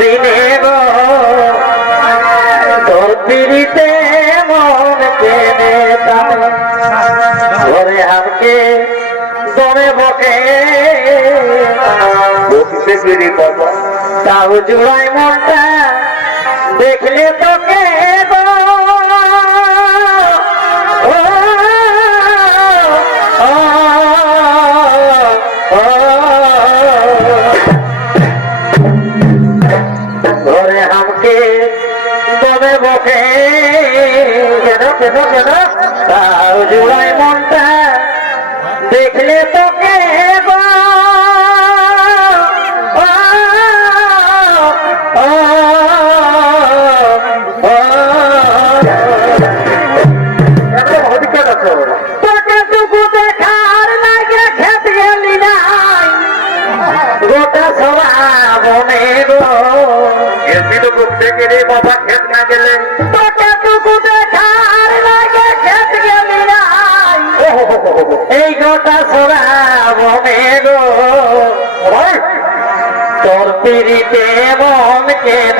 দিনে গো। তোর পিড়িতে মন কেনে টানে হামকে দরে বকে বুকতে পিড়ি পাবো তাও জুড়াই মনটা। হামকে দমে বকে কেন কেন কেন তার জুড়াই মনটা দেখলে তোকে তো প্রত্যেকে রে বাবা খেত না গেলে। তোকে টুকু দেখার লাগে খেত গেলি নাই। এই কথা সবা বনে গো তোর পিড়িতে মন কেনে